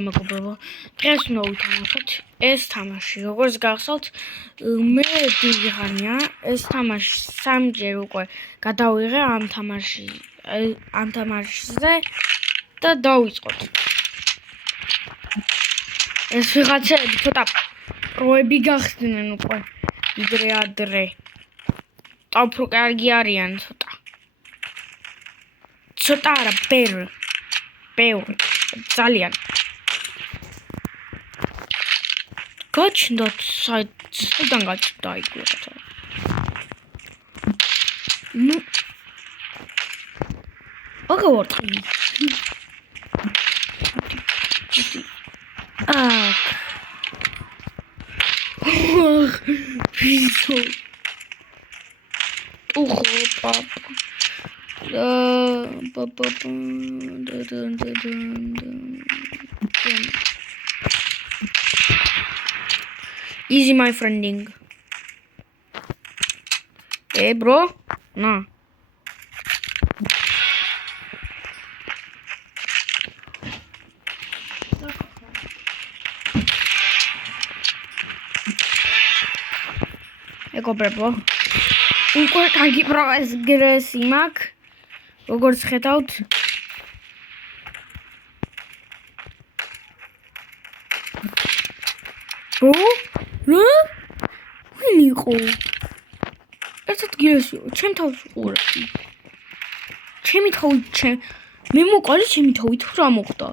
მეგობრებო, დღეს მოვითამაშოთ ეს თამაში. როგორც გახსოვთ, მე დიდიღანია ეს თამაში სამჯერ უკვე გადავიღე ამ თამაშზე და დავიწყოთ. ეს ვიღაცები ცოტა პროები გახსნენ უკვე ვიდრე ადრე. უფრო კარგი არიან ცოტა არა, ბევრი, ძალიან. გაჩნდათ საიდან გაჩნდა იგივე. აგავარტყი. ვიზო. პაპა. Easy my friending. Hey bro, nah. Eko bro. უკვე კარგი პროგრესი მაქვს. როგორც ხედავთ, ვინ იყო? ერთად გილესიო, ჩემ თავს უყურე. ჩემი თავით მე მოყოლე ჩემი თავით რა მოხდა?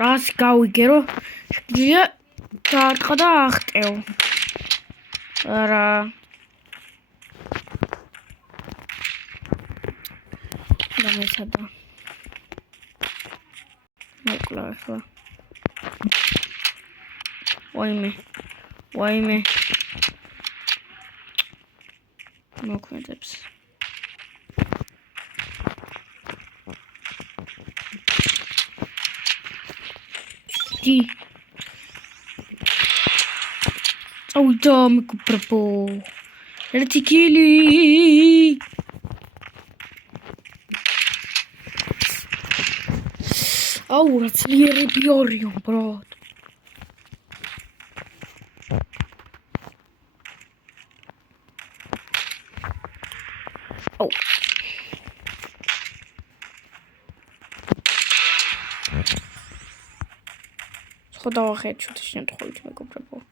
რას გავიგერო? შეგიძლია დაარტყა და ახტეო. არა. დამეცადა. მოკლა ახლა. ვაიმე. მოქმედებს. წავიდა მეგობრებო. ერთი კილი. აუ, რა ძლიერები არიან, ბრატ. აუ. ხო დავახერხოთ შემთხვევით, მეგობრებო.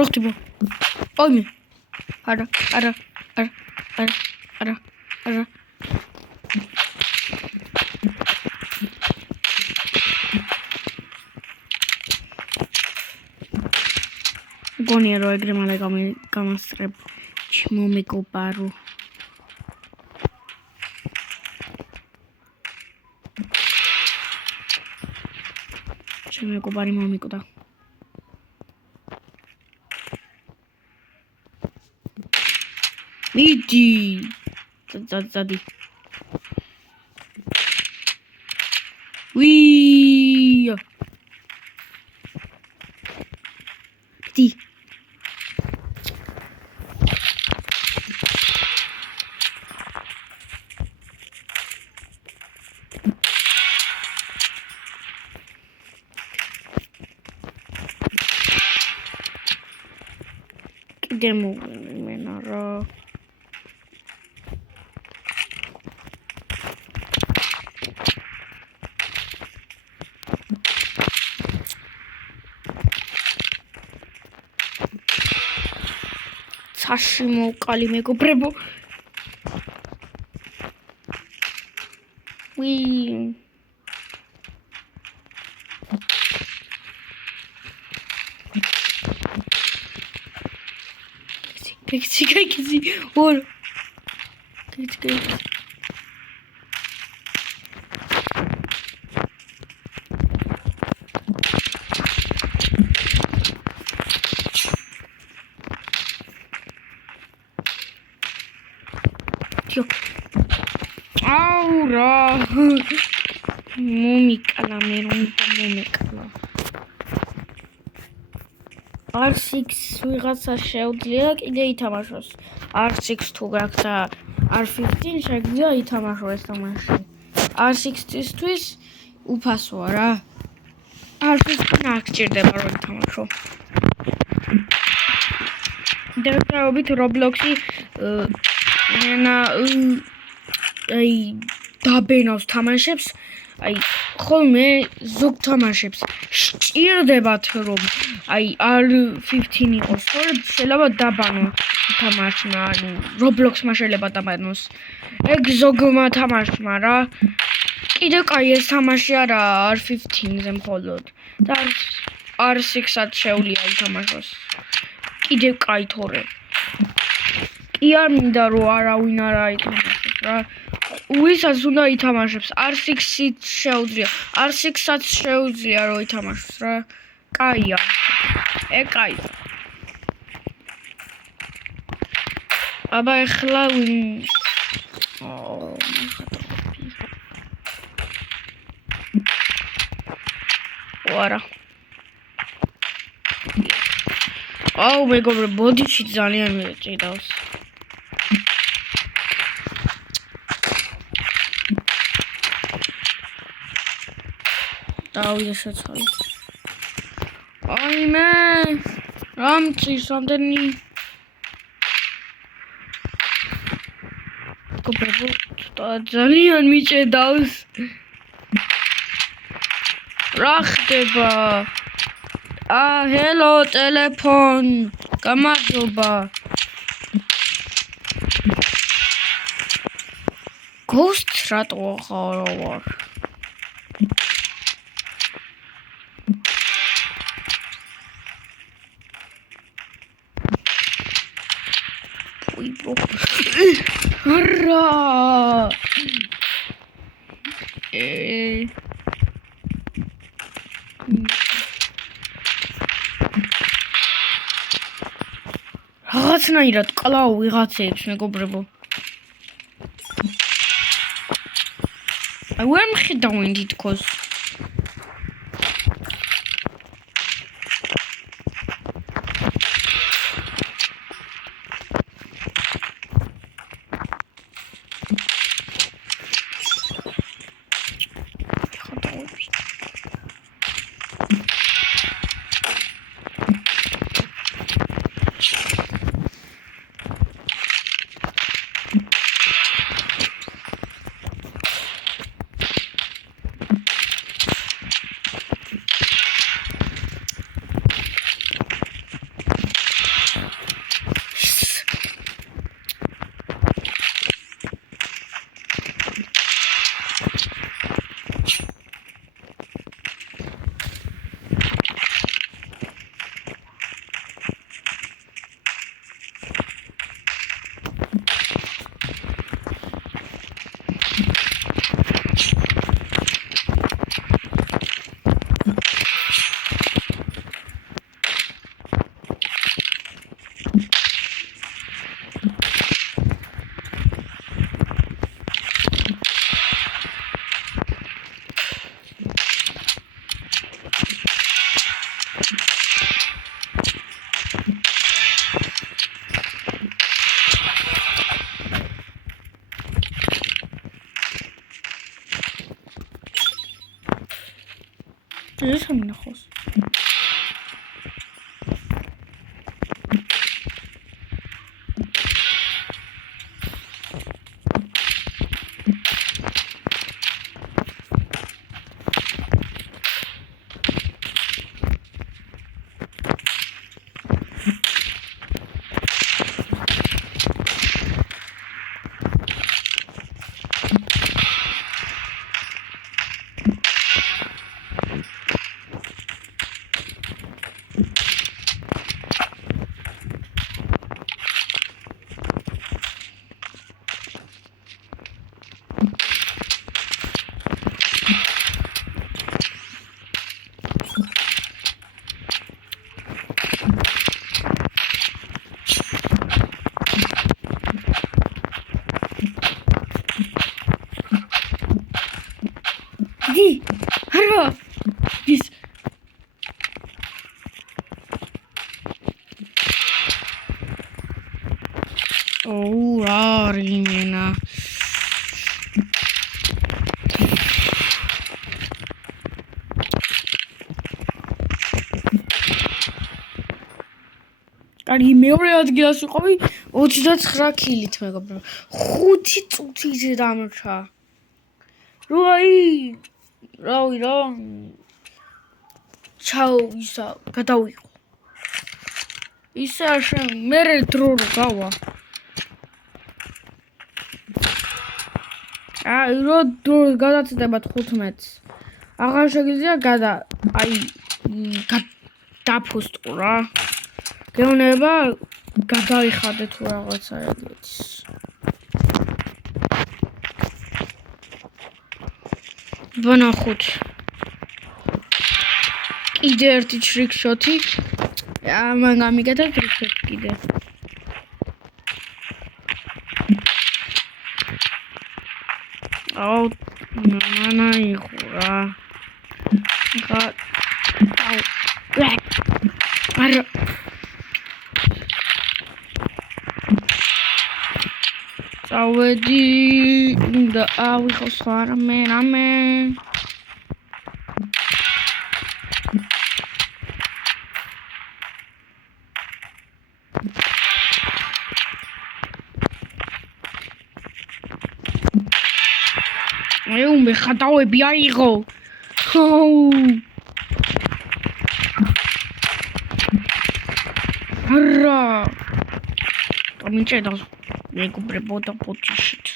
როხტიბო. ოიმე. არა. გონია რომ ეგრე მალე გამასწრებ ჩემო მეგობარო. ჩემო მეგობარი მომიკვდა. მიდი. ძადი. ვია. დი. კიდე მოვიმენა რა. ცაში მოვყალი მეგობრებო. Кайкизи. Ор. Кайкизи. Тё. Ау, რა მომიკლა მე რომ მომიკლა R6 ვიღაცა შეუძლია კიდე ითამაშოს R6 თუ გაქვს და R15 შეგვიძლია ითამაშოს ეს თამაში R6-ისთვის უფასოა რა R15 არ გჭირდება რომ ითამაშო დაახლოებით Roblox-ი აი დაბენავს თამაშებს აი ხოლმე ზოგ თამაშებს სჭირდებათ რომ აი R15 იყოს ხოლმე შეიძლება დაბანო თამაშმა ანუ Roblox-მა შეიძლება დაბანოს ეგ ზოგმა თამაშმა რა კიდე კაი ეს თამაში არა R15-ზე მხოლოდ და R6-ად შეუძლია ითამაშოს კიდე კაი თორე კი არ მინდა რომ არავინ არ ითამაშოს რა ვისაც უნდა ითამაშებს R6-ით შეუძლია R6-ად შეუძლია რომ ითამაშოს რა კაია კაია აბა ეხლა ვარა აუ მეგობრებო ბოდიში ძალიან მეჭიდავს დავიდე შეცვალე აი მე რამწის რამდენი მეგობრებო ძალიან მიჭედავს რა ხდება ჰელო ტელეფონ გამარჯობა Ghost რატო ხარ ვარ არა რაღაცნაირად კლავ ვიღაცებს მეგობრებო აი ვერ მხედავენ თითქოს ეს ამნახოს დი არა ის რა რიმენა კარგი მეორე ადგილას ვიყავი 29 კილით მეგობრებო 5 წუთიზე დამრჩა რავი რა ჩაო ისა გადავიყო ისა შენ მე დრო გავა რო დრო გადაცდება 15-ს აღარ შეგიძლია დაფოსტო რა გეუბნება გადაიხადე თუ რაღაცა ეგეც ვნახოთ კიდე ერთი ტრიკშოტი მან გამიგათა ტრიკშოტი კიდე აუ მანა იყო რა არა წავედი და ავიღო სხვა რამე მე ხატავები აიღო არა ამინჭედავს მეგობრებო და პოჩიშით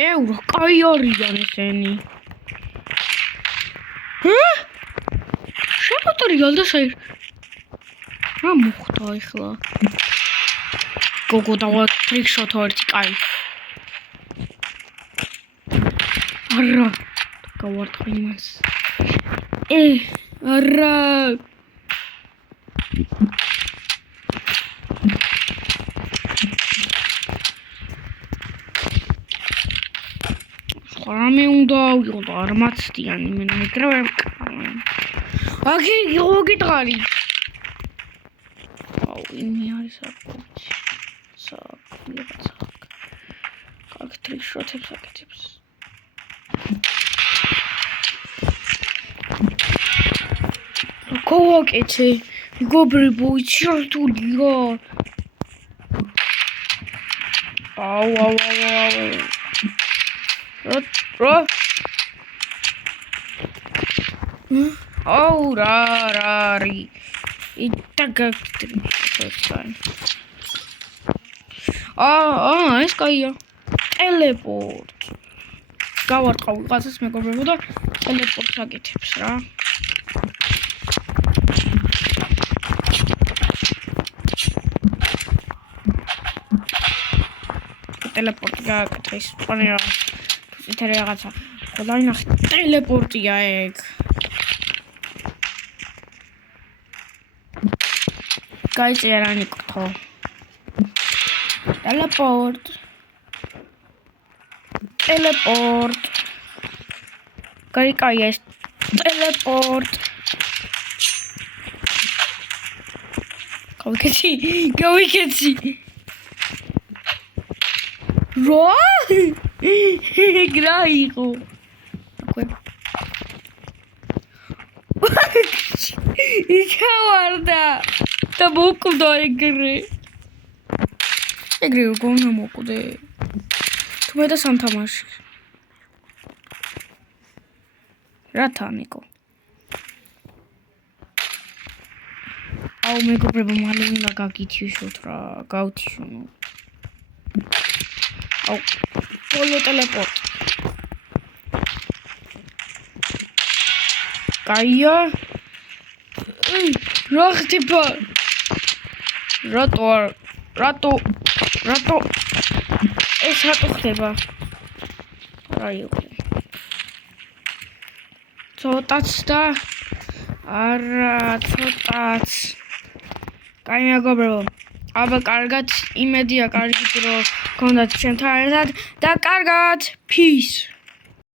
რა კაი არიან ესენი შემოტრიალ და საერთოდ რა მოხდა ახლა გოგო დავა ტრიკშოტ ერთი კაი არა გავარტყი იმას არა რამე უნდა ავიღო და არ მაცდიანი მე მეკრავე აგი გოგიტყარი აუ იმი არის აკეთებს აქ ტრიკშოტებს აკეთებს გავაკეთე მეგობრებო იცი რა რთულია აუ რა აუ რა არი ეს კაია ტელეპორტ გავარტყავ ვიღაცას მეგობრებო და ტელეპორტს აკეთებს რა ტელეპორტი გააკეთა ის პანი რაღაცა ხოლმე ნახე ტელეპორტია ეგ გაიწერა ნიკო ტელეპორტ გაიკაია ეს ტელეპორტ გავიქეცი რა გრაიღო ჩავარდა და მოკვდა ეგრე გონა მოკვდე თუ მე და სამთამაში რათა ნიკო აუ მეგობრებო მალე უნდა გაგითიშოთ რა გავთიშუნო აუ პოლო ტელეპორტ კაია რა ხდება რატო ეს რატო ხდება რაიო ცოტაც და არა ცოტაც კაი მეგობრებო აბა კარგად იმედია კარგი დრო გქონდათ ჩემთან ერთად და კარგად peace